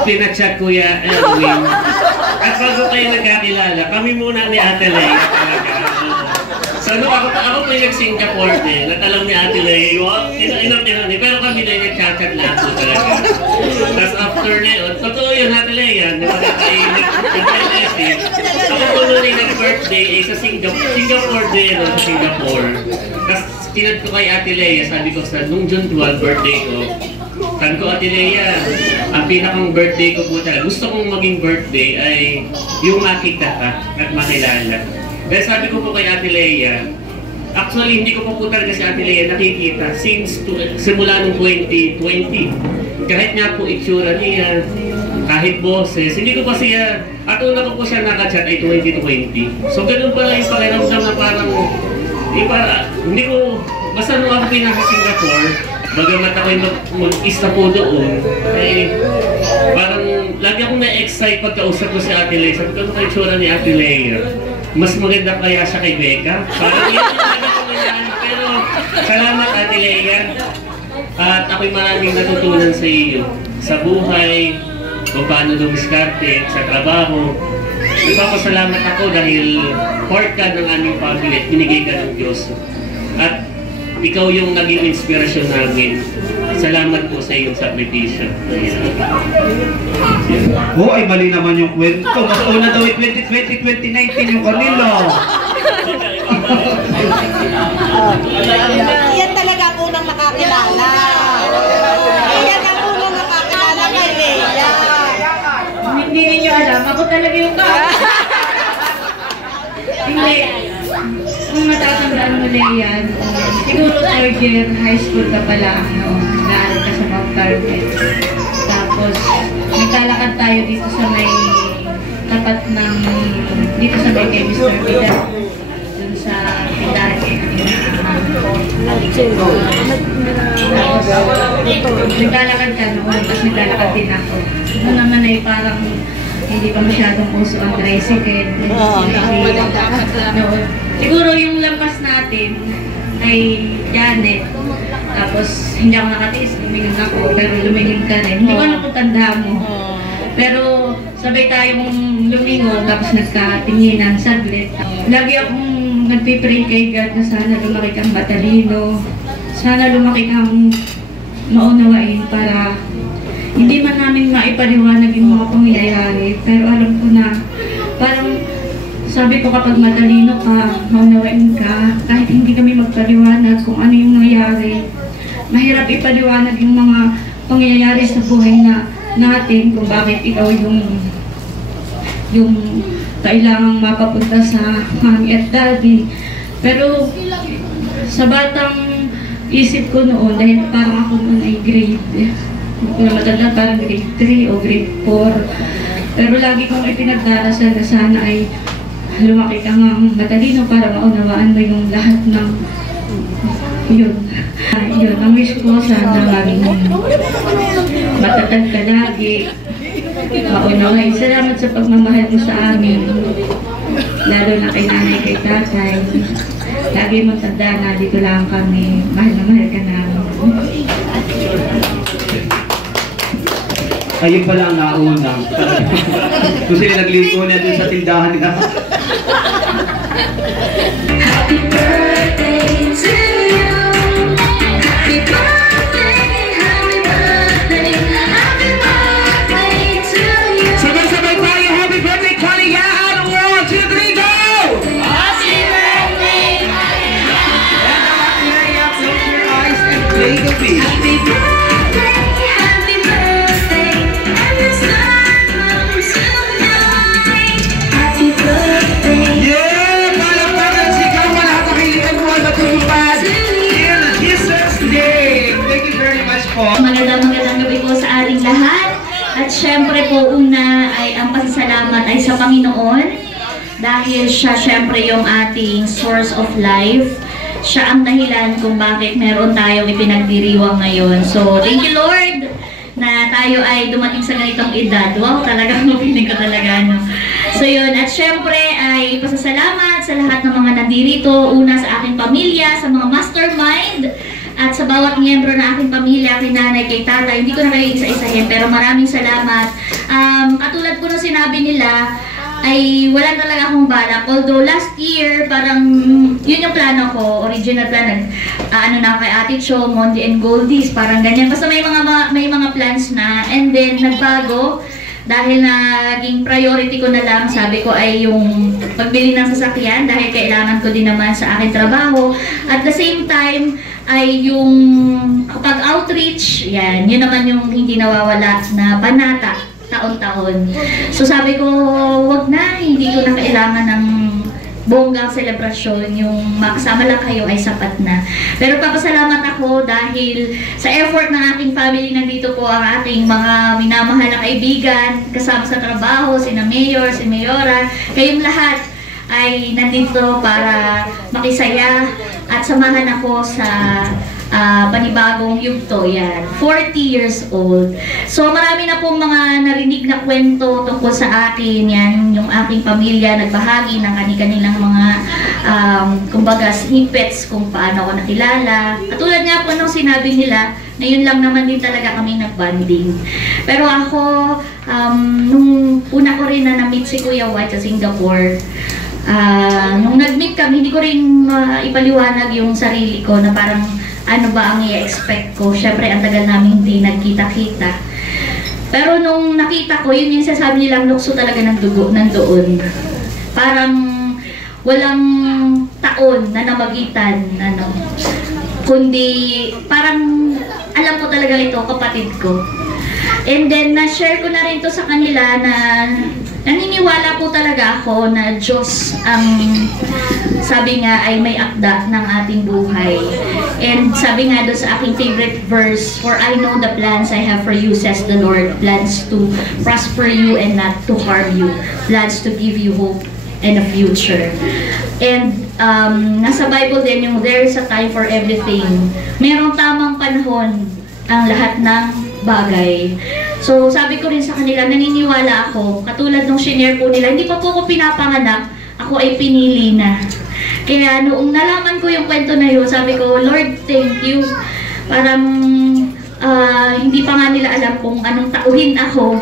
pinachat Kuya Erwin, at bago kayo nagkakilala, kami muna ni Ate Lea talaga. So, ako po yung Singapore din, at alam ni Ate Lea, inang pero kami na yung nagchat-chat lang po talaga. Tapos after na yun, totoo yun Ate Lea, di ba tayo nag-message. Ako po nung nag-birthday sa Singapore din, sa Singapore. Tapos tinad ko kay Ate Lea, sabi ko nung June 12 birthday ko, sabi ko, Ate Lea, ang pinakang birthday ko po talaga, gusto kong maging birthday ay yung makita ka at makilala. Pero sabi ko po kay Ate Lea, actually hindi ko po talaga si Ate Lea nakikita since simula nung 2020. Kahit nga po itsura niya, kahit boses, hindi ko pa siya, at una ko po siya nakachat ay 2020. So ganun pala yung pakiramdam na parang, hindi ko, basta nung ako pinaka-Singapore, bagamat ako'y mag-isa po doon, ay parang lagi akong na-excite pagkausap ko si Ate Lea. Sabi ko, ano kayo tsura ni Ate Lea? Mas maganda kaya siya kay Becca? Parang yun yung yan. Pero salamat Ate Lea. At ako'y maraming natutunan sa iyo. Sa buhay, kung paano dumiskarte, sa trabaho. Nagpapasalamat ako dahil part ka ng aming family at binigay ka ng Diyos. At ikaw yung naging inspirasyon namin. Salamat po sa iyong sakripisyo. Oh, ay mali naman yung kwento. Mas una daw 2020, 2019 yung kanila. Yan talaga ang unang nakakilala. Yan ang unang nakakilala kay Lea. Hindi ninyo alam, ako talaga yung Hindi. Kung matatandaan mo na yan, siguro third year high school ka pala, nag-aaral ka sa Mount Carmel. Tapos, naglalakad tayo dito sa may tapat ng, dito sa may kay Mr. Vida. Dun sa pindahan kay Tapos, naglalakad ka noon, tapos naglalakad din ako. Ano naman ay parang hindi pa masyadong uso ang tricycle. Siguro yung lampas natin ay Janet. Tapos hindi ako nakatiis, lumingin ako, pero lumingin ka rin. Hindi ko alam kung tanda mo. Pero sabay tayong lumingon, tapos nagkatinginan saglit. Lagi akong nagpipray kay God na sana lumaki kang matalino. Sana lumaki kang maunawain para hindi man namin maipaliwanag yung mga pangyayari, pero alam ko na parang sabi ko kapag matalino ka, maunawain ka, kahit hindi kami magpaliwanag kung ano yung nangyayari, mahirap ipaliwanag yung mga pangyayari sa buhay natin kung bakit ikaw yung kailangang mapapunta sa mami at daddy. Pero sa batang isip ko noon, dahil parang ako noon ay grade, hindi ko na matanda, parang grade 3 o grade 4. Pero lagi kong ipinagdarasal na sana ay lumaki ka nga matalino para maunawaan mo yung lahat ng yun. Yun, ang wish ko sana maging matatag ka lagi, maunawain. Salamat sa pagmamahal mo sa amin, lalo na kay nanay, kay tatay. Lagi mong tanda na dito lang kami, mahal na mahal ka namin. Ayun pala ang nauna. Kung sila naglingko na dun sa tindahan nila. Happy birthday to you. Happy birthday, happy birthday, happy birthday to you. Sabay-sabay tayo, happy birthday, Kaliyahan! 1, 2, 3, go! Happy birthday, Kaliyahan! po una ay ang pasasalamat ay sa Panginoon dahil siya syempre yung ating source of life. Siya ang dahilan kung bakit meron tayong ipinagdiriwang ngayon. So, thank you Lord na tayo ay dumating sa ganitong edad. Wow, talagang mapiling ko talaga, no? So yun, at syempre ay pasasalamat sa lahat ng mga nandirito. Una sa aking pamilya, sa mga mastermind, at sa bawat miyembro na aking pamilya, kay nanay, kay tatay. Hindi ko na kayo isa-isahin, pero maraming salamat. Katulad po nung sinabi nila, ay wala talaga akong balak. Although last year, parang yun yung plano ko, original plan, ano na kay Ate Cho, Mondi and Goldies, parang ganyan. Basta may mga plans na, and then nagbago dahil naging priority ko na lang, sabi ko ay yung pagbili ng sasakyan dahil kailangan ko din naman sa aking trabaho. At the same time, ay yung pag-outreach, yan, yun naman yung hindi nawawala na banata taon-taon. So sabi ko, wag na, hindi ko na kailangan ng bonggang selebrasyon, yung makasama lang kayo ay sapat na. Pero papasalamat ako dahil sa effort ng aking family, nandito po ang ating mga minamahal na kaibigan, kasama sa trabaho, sina Mayor, si Mayora, kayong lahat ay nandito para makisaya at samahan ako sa panibagong yugto, yan. 40 years old. So marami na pong mga narinig na kwento tungkol sa akin, yan, yung aking pamilya nagbahagi ng kanilang mga kumbaga snippets kung paano ako nakilala. Katulad nga po nung sinabi nila, ngayon lang naman din talaga kami nag-bonding. Pero ako, nung una ko rin na na-meet si Kuya White sa Singapore, nung nag-meet kami, hindi ko rin ipaliwanag yung sarili ko na parang ano ba ang i-expect ko. Siyempre, ang tagal namin hindi nagkita-kita. Pero nung nakita ko, yun yung sasabi nilang lukso talaga ng dugo, nandoon. Parang walang taon na namagitan, ano, kundi parang alam ko talaga ito, kapatid ko. And then, na-share ko na rin to sa kanila na naniniwala po talaga ako na Diyos ang sabi nga ay may akda ng ating buhay. And sabi nga doon sa aking favorite verse, for I know the plans I have for you, says the Lord, plans to prosper you and not to harm you, plans to give you hope and a future. And nasa Bible din yung there is a time for everything. Merong tamang panahon ang lahat ng bagay. So sabi ko rin sa kanila, naniniwala ako, katulad nung shinare po nila, hindi pa po ako pinapanganak, ako ay pinili na. Kaya noong nalaman ko yung kwento na yun, sabi ko, Lord, thank you. Parang hindi pa nga nila alam kung anong tauhin ako,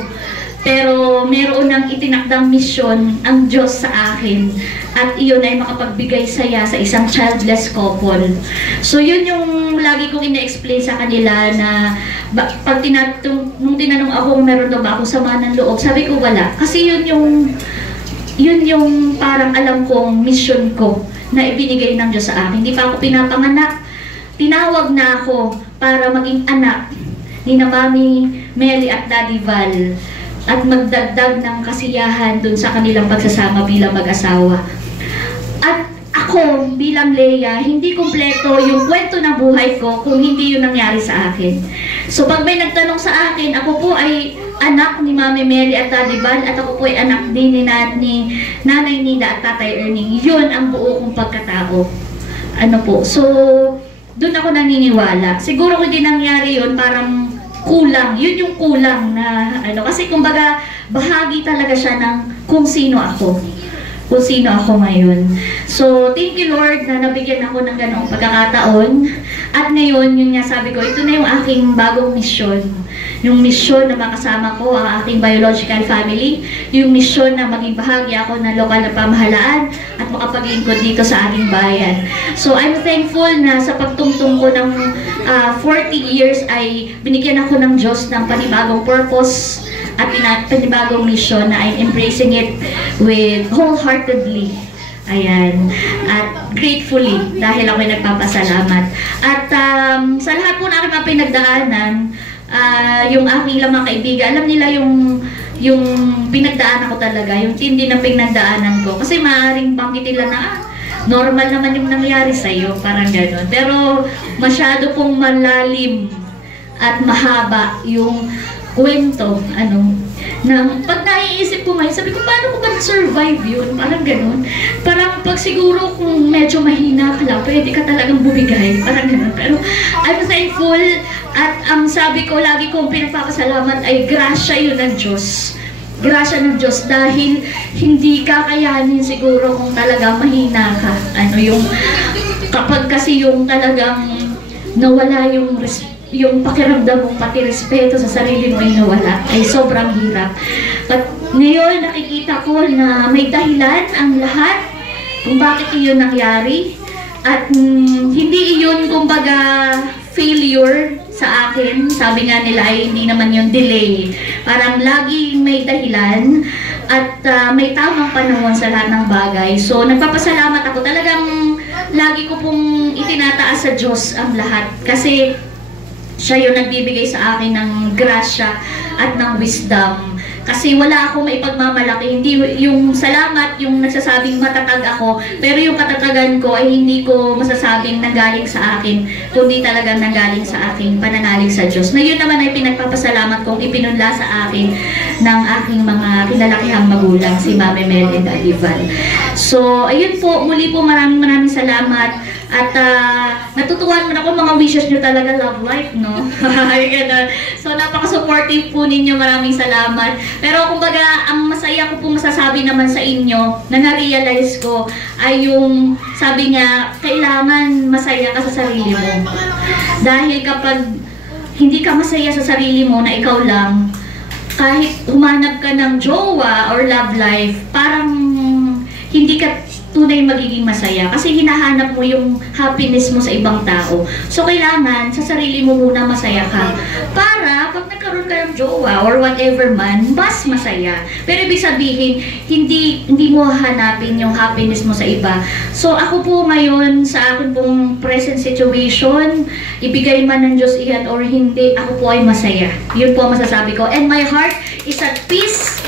pero meron ng itinakdang misyon ang Diyos sa akin. At iyon ay makapagbigay saya sa isang childless couple. So yun yung lagi kong ina-explain sa kanila na pag nung tinanong ako kung meron daw ba ako sama ng loob, sabi ko wala. Kasi yun yung parang alam kong mission ko na ibinigay ng Diyos sa akin. Hindi pa ako pinapanganak. Tinawag na ako para maging anak ni na Mami Meli at Daddy Val at magdagdag ng kasiyahan dun sa kanilang pagsasama bilang mag-asawa. At ako bilang Leia, hindi kumpleto yung kwento ng buhay ko kung hindi yun nangyari sa akin. So pag may nagtanong sa akin, ako po ay anak ni Mami Meli at Daddy Val at ako po ay anak din ni Nanay Nida at Tatay Erning. Yun ang buo kong pagkatao. Ano po, so doon ako naniniwala. Siguro kung hindi nangyari yun, parang kulang. Yun yung kulang na ano. Kasi kumbaga, bahagi talaga siya ng kung sino ako. Kung sino ako ngayon. So, thank you Lord na nabigyan ako ng ganoong pagkakataon. At ngayon, yun nga sabi ko, ito na yung aking bagong misyon. Yung misyon na makasama ko ang aking biological family. Yung misyon na maging bahagi ako ng lokal na pamahalaan at makapaglingkod dito sa ating bayan. So, I'm thankful na sa pagtungtong ko ng 40 years ay binigyan ako ng Diyos ng panibagong purpose at panibagong mission na I'm embracing it with wholeheartedly. Ayan. At gratefully dahil ako ay nagpapasalamat. At sa lahat po na aking mga pinagdaanan, yung aking ilang mga kaibigan, alam nila yung pinagdaanan ko talaga, yung tindi ng pinagdaanan ko. Kasi maaaring banggitin lang na, normal naman yung nangyari sa'yo, parang gano'n. Pero masyado pong malalim at mahaba yung kwento, Pag naiisip ko ngayon, sabi ko, paano ko ba na-survive yun? Parang ganun. Parang pag siguro kung medyo mahina ka lang, pwede ka talagang bumigay. Parang ganun. Pero I'm thankful at ang sabi ko, lagi kong pinapapasalamat ay grasya yun ng Diyos. Grasya ng Diyos dahil hindi kakayanin siguro kung talaga mahina ka. Kapag kasi yung talagang nawala yung pakiramdam mo, pati respeto sa sarili mo ay nawala, ay sobrang hirap. At ngayon nakikita ko na may dahilan ang lahat kung bakit iyon nangyari. At hindi iyon kumbaga failure sa akin. Sabi nga nila ay hindi naman yung delay. Parang lagi may dahilan at may tamang panahon sa lahat ng bagay. So nagpapasalamat ako. Talagang lagi ko pong itinataas sa Diyos ang lahat. Kasi siya yung nagbibigay sa akin ng grasya at ng wisdom. Kasi wala akong maipagmamalaki. Hindi yung salamat, yung nagsasabing matatag ako, pero yung katatagan ko ay hindi ko masasabing nanggaling sa akin, kundi talagang nanggaling sa aking pananalig sa Diyos. Na yun naman ay pinagpapasalamat kong ipinunla sa akin ng aking mga kinalakihang magulang, si Mami Mel and Alivan. So, ayun po, muli po maraming salamat. At natutuwa naman ako, mga wishes nyo talaga, love life, no? So, napaka-supportive po ninyo, maraming salamat. Pero kumbaga, ang masaya ko po masasabi naman sa inyo, na na-realize ko, ay yung, sabi nga, kailangan masaya ka sa sarili mo. Dahil kapag hindi ka masaya sa sarili mo na ikaw lang, kahit humanap ka ng jowa or love life, parang hindi ka tunay magiging masaya kasi hinahanap mo yung happiness mo sa ibang tao. So kailangan sa sarili mo muna masaya ka para pag nagkaroon ka ng jowa or whatever man, mas masaya. Pero ibig sabihin, hindi mo hahanapin yung happiness mo sa iba. So ako po ngayon sa akin pong present situation, ibigay man ng Diyos iyan or hindi, ako po ay masaya. Yun po ang masasabi ko. And my heart is at peace.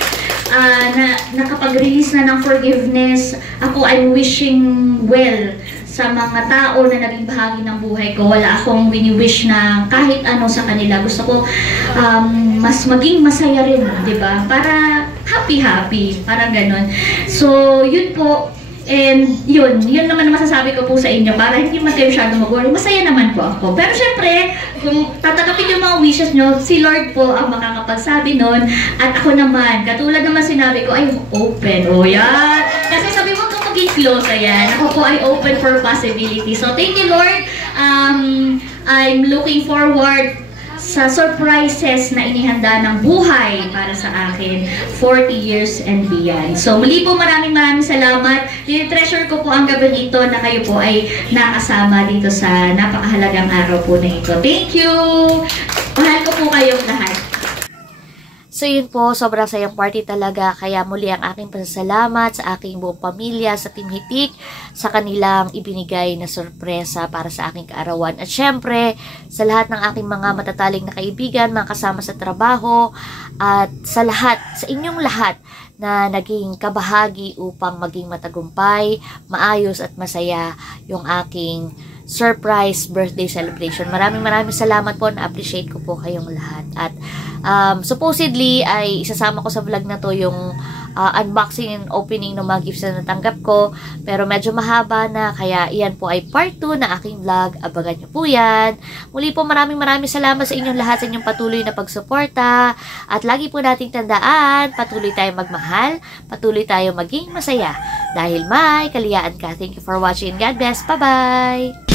Na nakapag-release na ng forgiveness, ako I'm wishing well sa mga tao na naging bahagi ng buhay ko. Wala akong wini-wish na kahit ano sa kanila. Gusto ko mas maging masaya rin, di ba? Para happy-happy, parang ganon. So, yun po. And yun naman na masasabi ko po sa inyo para hindi man kayo masyado mag-worry. Masaya naman po ako. Pero syempre, kung tatanggapin yung mga wishes nyo, si Lord po ang makakapagsabi nun. At ako naman, katulad naman sinabi ko, ay open. O yan. Kasi sabi mo kung maging close, ayan. Ako po ay open for possibility. So thank you, Lord. I'm looking forward sa surprises na inihanda ng buhay para sa akin 40 years and beyond. So muli po maraming salamat. Treasure ko po ang gabing ito na kayo po ay nakasama dito sa napakahalagang araw po na ito. Thank you! Mahal ko po kayong lahat. So yun po, sobrang sayang party talaga. Kaya muli ang aking pasasalamat sa aking buong pamilya, sa Team Hitik, sa kanilang ibinigay na sorpresa para sa aking kaarawan. At syempre, sa lahat ng aking mga matataling na kaibigan, mga kasama sa trabaho, at sa lahat, sa inyong lahat na naging kabahagi upang maging matagumpay, maayos at masaya yung aking surprise birthday celebration. Maraming salamat po, na-appreciate ko po kayong lahat. At supposedly ay isasama ko sa vlog na to yung unboxing and opening ng mga gifts na natanggap ko, pero medyo mahaba na, kaya iyan po ay part 2 na aking vlog. Abangan nyo po yan. Muli po maraming salamat sa inyong lahat, sa inyong patuloy na pagsuporta, at lagi po nating tandaan, patuloy tayong magmahal, patuloy tayong maging masaya dahil may kaliyaan ka. Thank you for watching. God bless. Bye-bye!